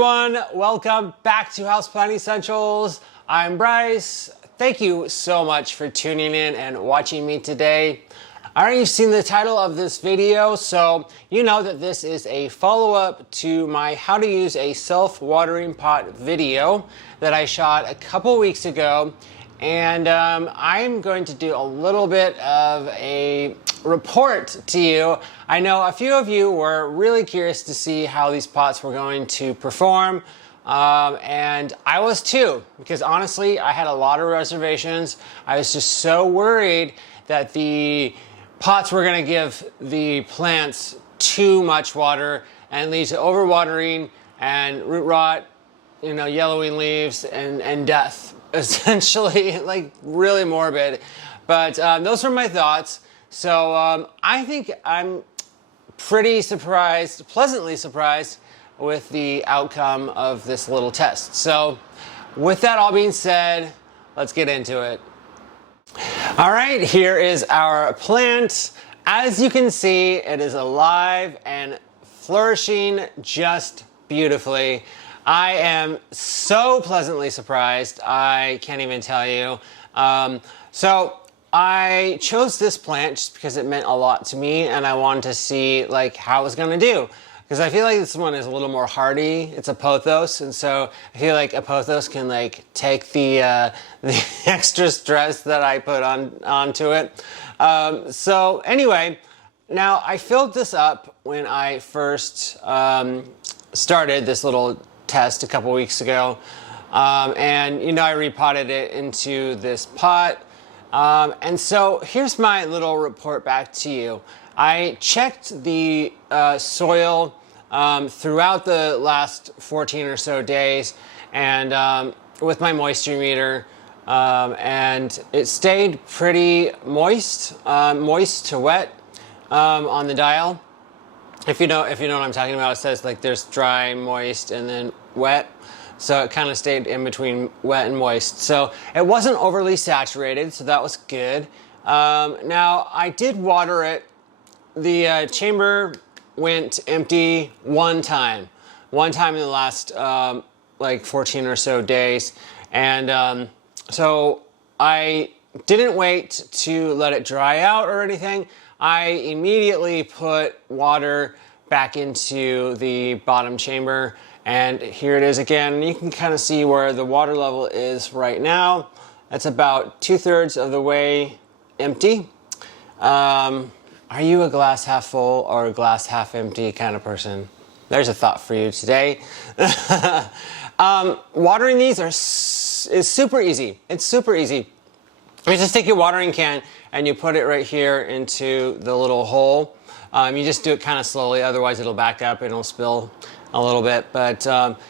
everyone, welcome back to Houseplant Essentials. I'm Bryce. Thank you so much for tuning in and watching me today. Alright, you've seen the title of this video, so you know that this is a follow-up to my how to use a self-watering pot video that I shot a couple weeks ago. And I'm going to do a little bit of a report to you. I know a few of you were really curious to see how these pots were going to perform. And I was too, because honestly, I had a lot of reservations. I was just so worried that the pots were going to give the plants too much water and lead to overwatering and root rot, you know, yellowing leaves and death. Essentially, like really morbid. But those were my thoughts. So I think I'm pretty surprised, pleasantly surprised with the outcome of this little test. So with that all being said, let's get into it. All right, here is our plant. As you can see, it is alive and flourishing just beautifully. I am so pleasantly surprised, I can't even tell you. So I chose this plant just because it meant a lot to me and I wanted to see like how it was gonna do. Because I feel like this one is a little more hardy. It's a Pothos, and so I feel like a Pothos can like take the extra stress that I put onto it. So anyway, now I filled this up when I first started this little test a couple weeks ago, and you know I repotted it into this pot, and so here's my little report back to you. I checked the soil throughout the last 14 or so days, and with my moisture meter, and it stayed pretty moist, moist to wet on the dial. If you know what I'm talking about, it says like there's dry, moist, and then wet. So it kind of stayed in between wet and moist. So it wasn't overly saturated, so that was good. Now I did water it. The chamber went empty one time in the last like 14 or so days. And so I didn't wait to let it dry out or anything. I immediately put water back into the bottom chamber, and here it is again. You can kind of see where the water level is right now. That's about 2/3 of the way empty. Are you a glass half full or a glass half empty kind of person? There's a thought for you today. Watering these is super easy. It's super easy. You just take your watering can and you put it right here into the little hole. You just do it kind of slowly, otherwise it'll back up and it'll spill a little bit. But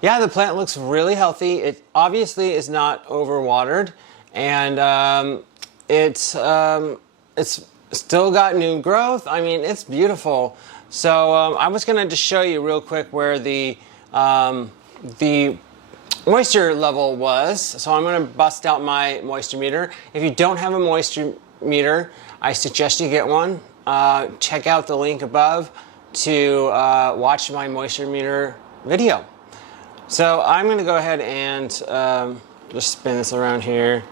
yeah, the plant looks really healthy. It obviously is not overwatered, and it's still got new growth. I mean, it's beautiful. So I was gonna just show you real quick where the moisture level was. So I'm going to bust out my moisture meter. If you don't have a moisture meter, I suggest you get one. Check out the link above to watch my moisture meter video. So I'm going to go ahead and just spin this around here.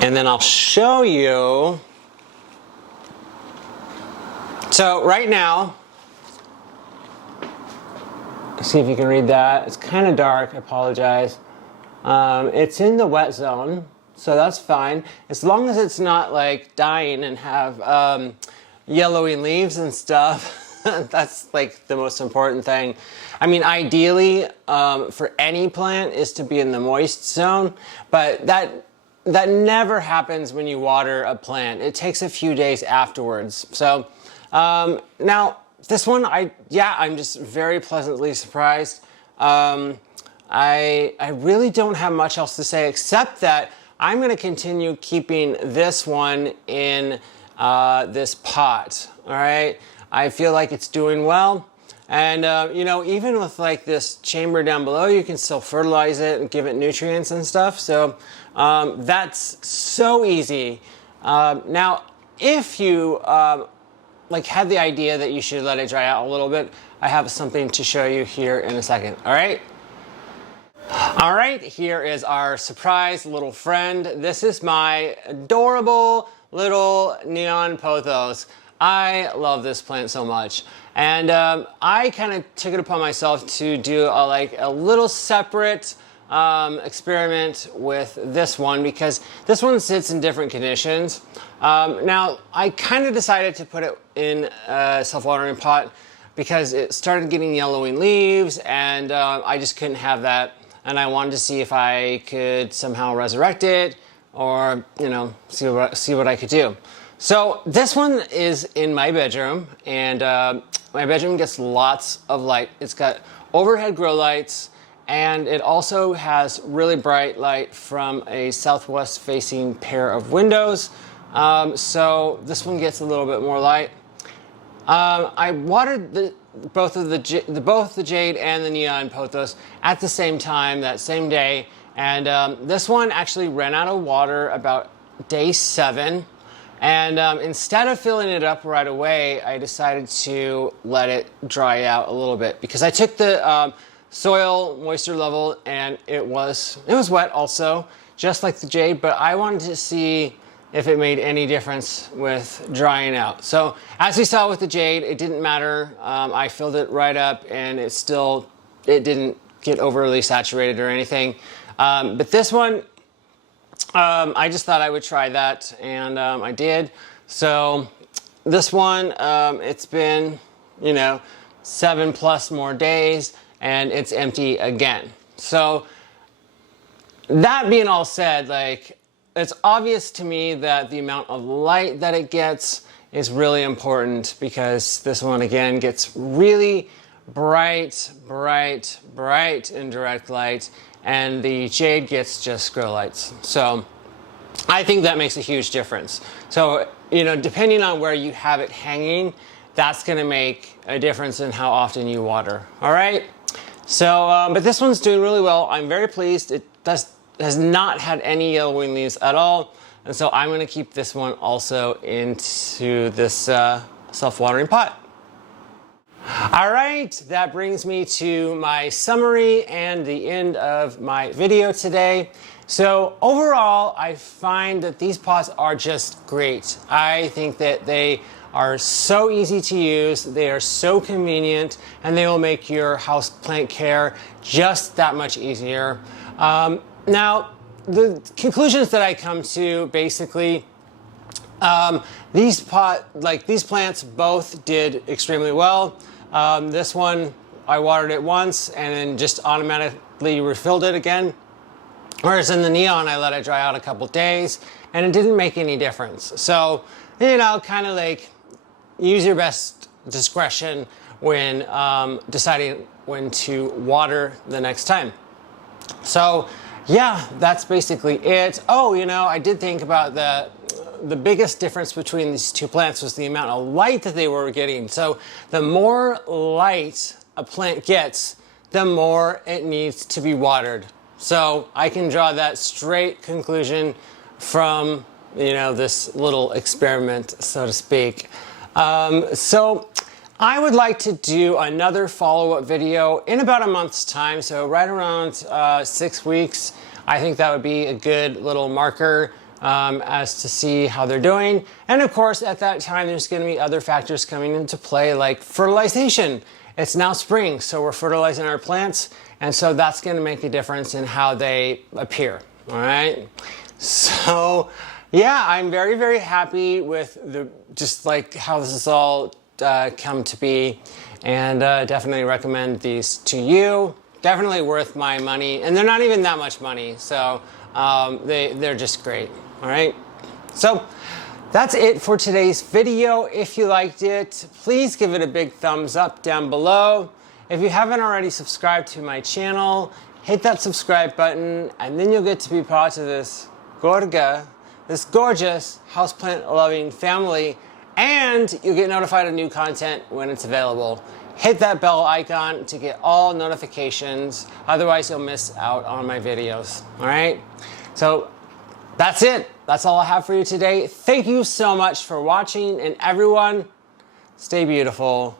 And then I'll show you. So right now, see if you can read that. It's kind of dark, I apologize. It's in the wet zone, so that's fine. As long as it's not like dying and have yellowing leaves and stuff, that's like the most important thing. I mean, ideally, for any plant is to be in the moist zone, but that never happens when you water a plant. It takes a few days afterwards. So now, this one, I'm just very pleasantly surprised. I really don't have much else to say except that I'm going to continue keeping this one in this pot. All right, I feel like it's doing well, and you know, even with like this chamber down below, you can still fertilize it and give it nutrients and stuff. So that's so easy. Now, if you like had the idea that you should let it dry out a little bit, I have something to show you here in a second. All right. All right, here is our surprise little friend. This is my adorable little neon pothos. I love this plant so much. And I kind of took it upon myself to do a little separate experiment with this one, because this one sits in different conditions. Now, I kind of decided to put it in a self-watering pot because it started getting yellowing leaves, and I just couldn't have that. And I wanted to see if I could somehow resurrect it, or, you know, see what I could do. So this one is in my bedroom, and my bedroom gets lots of light. It's got overhead grow lights, and it also has really bright light from a southwest facing pair of windows. So this one gets a little bit more light. I watered both the jade and the neon pothos at the same time that same day, and this one actually ran out of water about day 7. And instead of filling it up right away, I decided to let it dry out a little bit, because I took the soil moisture level, and it was wet also, just like the jade, but I wanted to see if it made any difference with drying out. So as we saw with the jade, it didn't matter. I filled it right up, and it didn't get overly saturated or anything. But this one, I just thought I would try that, and I did. So this one, it's been, 7+ more days, and it's empty again. So that being all said, it's obvious to me that the amount of light that it gets is really important, because this one again gets really bright indirect light, and the jade gets just grow lights. So I think that makes a huge difference. So, depending on where you have it hanging, that's gonna make a difference in how often you water, all right? So, but this one's doing really well. I'm very pleased. It has not had any yellowing leaves at all, and so I'm gonna keep this one also into this self-watering pot. All right, that brings me to my summary and the end of my video today. So overall, I find that these pots are just great. I think that they are so easy to use, they are so convenient, and they will make your houseplant care just that much easier. Now, the conclusions that I come to, basically, these plants both did extremely well. This one, I watered it once and then just automatically refilled it again. Whereas in the neon, I let it dry out a couple days, and it didn't make any difference. So, kind of use your best discretion when deciding when to water the next time. So, yeah, that's basically it. Oh, I did think about the biggest difference between these two plants was the amount of light that they were getting. So the more light a plant gets, the more it needs to be watered. So I can draw that straight conclusion from, this little experiment, so to speak. So I would like to do another follow-up video in about a month's time. So right around 6 weeks, I think that would be a good little marker as to see how they're doing. And of course, at that time, there's going to be other factors coming into play, like fertilization. It's now spring, so we're fertilizing our plants, and so that's going to make a difference in how they appear. All right. So, yeah, I'm very, very happy with how this is all come to be, and definitely recommend these to you. Definitely worth my money, and they're not even that much money, so they're just great. All right, so that's it for today's video. If you liked it, please give it a big thumbs up down below. If you haven't already subscribed to my channel, hit that subscribe button, and then you'll get to be part of this gorgeous houseplant loving family, and you'll get notified of new content when it's available. Hit that bell icon to get all notifications, otherwise you'll miss out on my videos, all right? So that's it. That's all I have for you today. Thank you so much for watching, and everyone, stay beautiful,